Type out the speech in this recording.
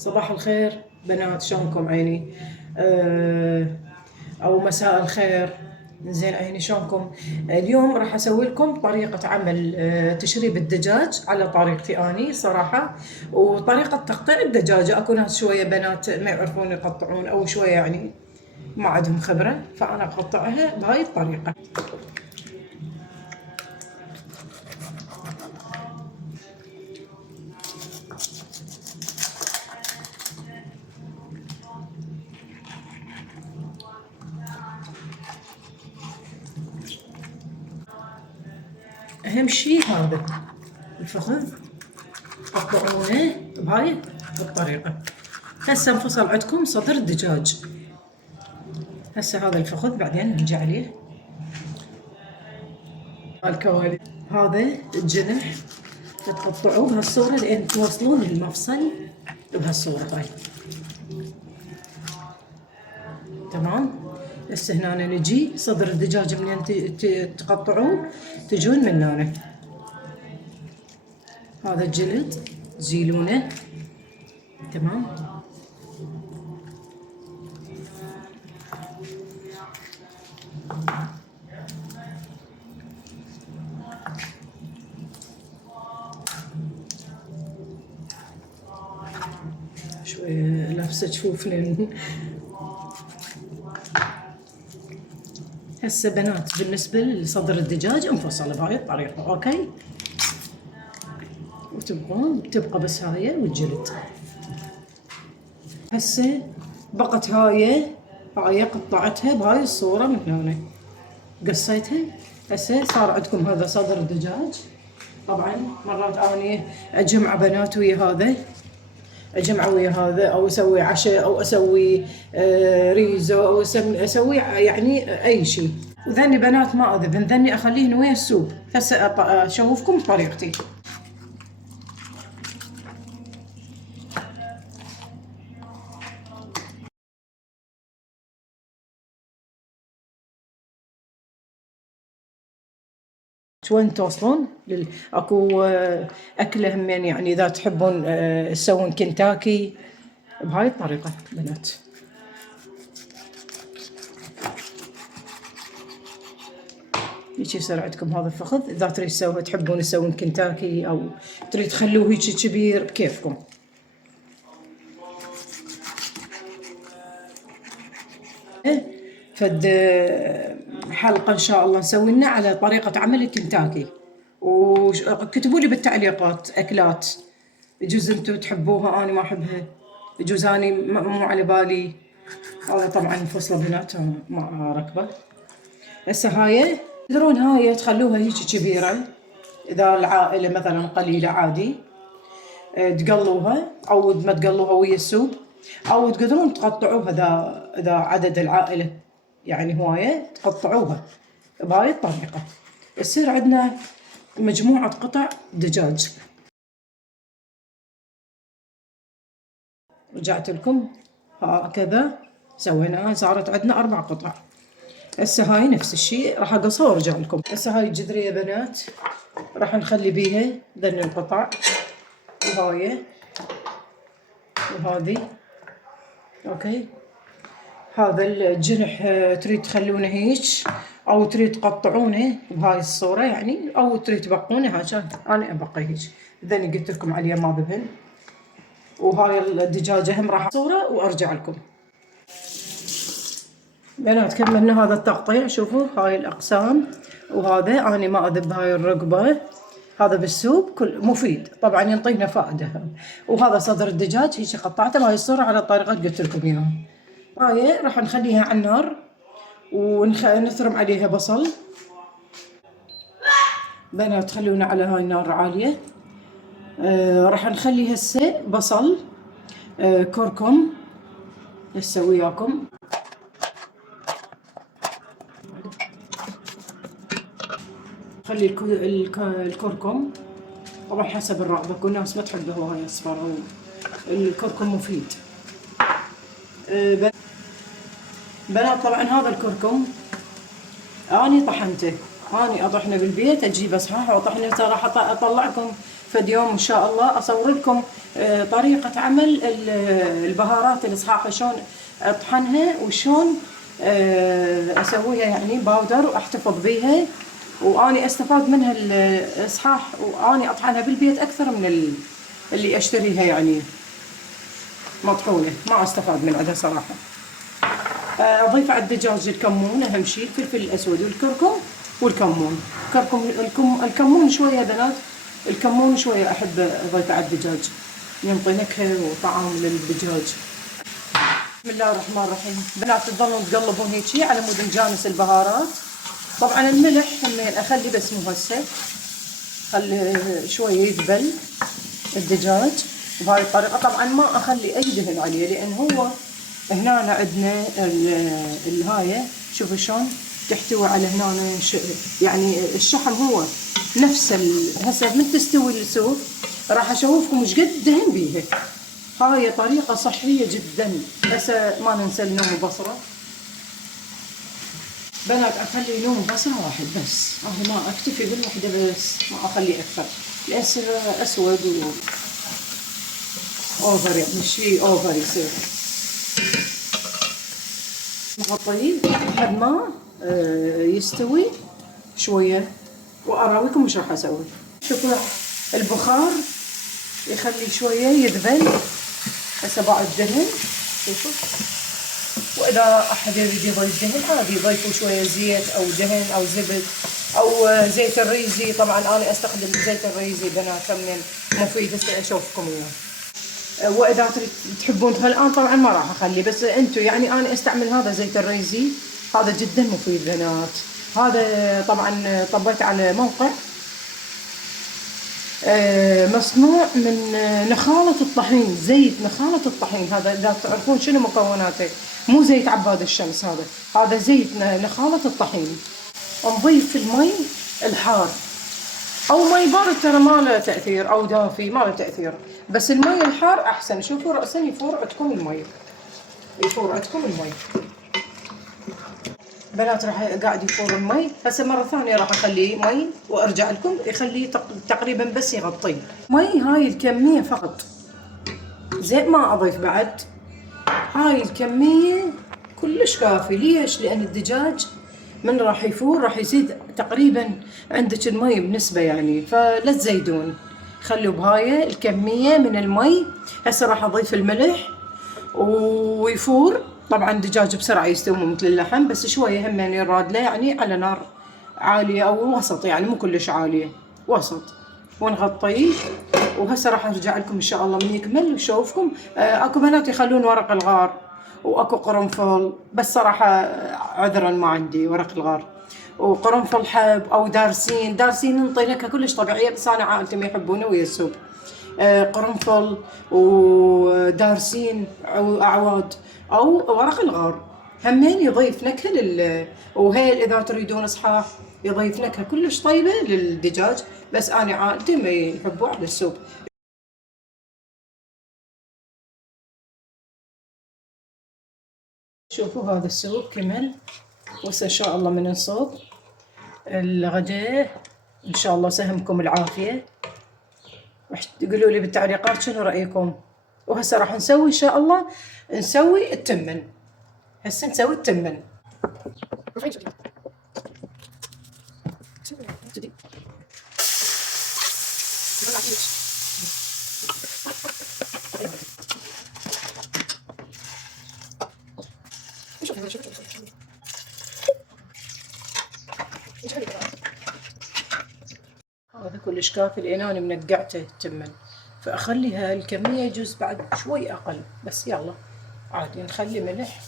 صباح الخير بنات، شلونكم عيني؟ او مساء الخير. زين عيني، شلونكم؟ اليوم راح اسوي لكم طريقة عمل تشريب الدجاج على طريقتي اني صراحة، وطريقة تقطيع الدجاجة. اكو ناس شوية بنات ما يعرفون يقطعون، او شوية يعني ما عندهم خبرة، فانا اقطعها بهاي الطريقة. اهم شي هذا الفخذ تقطعونه بهاي الطريقة. هسه انفصل عندكم صدر الدجاج. هسه هذا الفخذ بعدين نجي عليه الكوالي. هذا الجنح تقطعوه بهالصورة لين توصلون للمفصل بهالصورة هاي. تمام. هسه هنا نجي صدر الدجاج منين تقطعوه تجون من هنا. هذا الجلد تزيلونه. تمام. شوية لابسة جفوف لين هسه بنات بالنسبة لصدر الدجاج انفصل بهاي الطريقة. اوكي، وتبقون تبقى بس هاي والجلد. هسه بقت هاي قطعتها بهاي الصورة من هنا، قصيتها. هسه صار عندكم هذا صدر الدجاج. طبعا مرات اني اجمع بنات ويا هذا، اجمعه ويا هذا، او اسوي عشاء، او اسوي ريزو، او اسوي يعني اي شيء. وذني بنات ما اذبن، ذني اخليهن ويا السوب. هسه اشوفكم طريقتي. وين توصلون اكو اكله همين، يعني اذا تحبون تسوون كنتاكي بهاي الطريقه بنات. هيك يصير عندكم هذا الفخذ. اذا تريد تحبون تسوون كنتاكي، او تريد تخلوه هيك كبير، بكيفكم. فد حلقة إن شاء الله نسوي لنا على طريقة عمل الكنتاكي، وكتبوا لي بالتعليقات أكلات يجوز أنتم تحبوها أنا ما أحبها، يجوز أني مو على بالي. هذا طبعا فصلة بنات ما ركبة. هسه هاي تقدرون هاي تخلوها هيك كبيرة، إذا العائلة مثلا قليلة عادي تقلوها، أو ما تقلوها ويا السوب، أو تقدرون تقطعوها إذا عدد العائلة يعني هواية، تقطعوها بهاي الطريقة. يصير عندنا مجموعة قطع دجاج. رجعت لكم هكذا سوينا، صارت عندنا 4 قطع. هسه هاي نفس الشيء راح اقصها وارجع لكم. هسه هاي الجذرية بنات راح نخلي بيها ذن القطع، وهاي وهذه. اوكي، هذا الجنح تريد تخلونه هيك، او تريد تقطعونه بهاي الصورة يعني، او تريد تبقونه عشان انا ابقي هيك. ذني قلت لكم عليها ما ذبن. وهاي الدجاجة هم راح صورة وارجع لكم. بنات كملنا هذا التقطيع. شوفوا هاي الاقسام، وهذا انا ما اذب هاي الرقبة. هذا بالسوب كل مفيد طبعا، ينطينا فائدة. وهذا صدر الدجاج هيك قطعته بهاي الصورة على الطريقة قلت لكم اياها. هاي راح نخليها على النار ونثرم عليها بصل. بنات خلونا على هاي النار عالية. راح نخلي هسه بصل، كركم هسه وياكم. خلي الكركم طبعا حسب الرغبة، كل الناس ما تحبه هاي اصفر، الكركم مفيد. بنات طبعا هذا الكركم اني طحنته، اني اطحنه بالبيت، اجيبه صحاح واطحنه. راح اطلعكم فد يوم ان شاء الله اصور لكم طريقة عمل البهارات الصحاحة شلون اطحنها وشلون اسويها يعني باودر واحتفظ بيها، واني استفاد منها الصحاح، واني اطحنها بالبيت اكثر من اللي اشتريها يعني مطحونة، ما استفاد من عندها صراحة. اضيف على الدجاج الكمون اهم شيء، الفلفل الاسود والكركم والكمون. الكمون شوية بنات، الكمون شوية احب اضيفه على الدجاج، ينطي نكهة وطعم للدجاج. بسم الله الرحمن الرحيم. بنات تظلون تقلبون هيجي على مود نجانس البهارات. طبعا الملح همين اخلي بس مو هسه، خلي شوية يذبل الدجاج بهاي الطريقة. طبعا ما اخلي اي دهن عليه، لان هو هنا عندنا الهاية شوفوا شلون تحتوي على هنا يعني الشحم هو نفس هسه من تستوي السوق راح اشوفكم ايش قد دهن بيها. هاي طريقة صحية جدا. هسه ما ننسى النوم وبصرة بنات، اخلي نوم بصرة واحد بس، انا ما اكتفي بالوحدة بس، ما اخلي اكثر لان يصير اسود اوفر، يعني شيء اوفر يصير. نغطيه لحد ما يستوي شوية، واراويكم ايش راح اسوي. شوفوا البخار يخلي شوية يذبل. هسه باعد دهن شوفوا، واذا احد يريد يضيف دهن عادي يضيفوا شوية زيت او دهن او زبد او زيت الريزي. طبعا انا استخدم زيت الريزي بنات، من مفيد هسه اشوفكم اياه. واذا تحبون الان طبعا ما راح اخلي، بس انتم يعني انا استعمل هذا زيت الريزي، هذا جدا مفيد بنات. هذا طبعا طبيت على موقع مصنوع من نخالة الطحين، زيت نخالة الطحين. هذا اذا تعرفون شنو مكوناته، مو زيت عباد الشمس، هذا زيت نخالة الطحين. نضيف المي الحار او مي بارد، ترى ما له تاثير، او دافي ما له تاثير، بس المي الحار احسن. شوفوا راسا يفور عندكم المي، يفور عندكم المي بنات، راح قاعد يفور المي. هسه مره ثانيه راح اخليه مي وارجع لكم، يخليه تقريبا بس يغطيه مي. هاي الكميه فقط، زين ما اضيف بعد. هاي الكميه كلش كافي. ليش؟ لان الدجاج من راح يفور راح يزيد تقريبا عندك المي بنسبه يعني، فلا تزيدون، خلوا بهاي الكميه من المي. هسه راح اضيف الملح ويفور. طبعا الدجاج بسرعه يستوي مثل اللحم، بس شويه هم يعني يراد له يعني على نار عاليه او وسط، يعني مو كلش عاليه، وسط. ونغطيه. وهسه راح ارجع لكم ان شاء الله من يكمل وشوفكم. اكو بنات يخلون ورق الغار واكو قرنفل، بس صراحه عذرا ما عندي ورق الغار وقرنفل حب او دارسين. ننطي نكهه كلش طبيعيه، بس انا عائلتي ما يحبونه ويا السوب. قرنفل ودارسين او اعواد او ورق الغار همين يضيف نكهه وهيل اذا تريدون صحاح يضيف نكهه كلش طيبه للدجاج، بس انا عائلتي ما يحبوه على السوب. شوفوا هذا السوب كمل، وهسه ان شاء الله من نصب الغداء ان شاء الله. سهمكم العافيه، قولوا لي بالتعليقات شنو رايكم. وهسه راح نسوي ان شاء الله نسوي التمن. هسه نسوي التمن. هذا كلش كافي لان انا منقعته التمن، فاخلي هالكميه يجوز بعد شوي اقل، بس يلا عادي نخلي ملح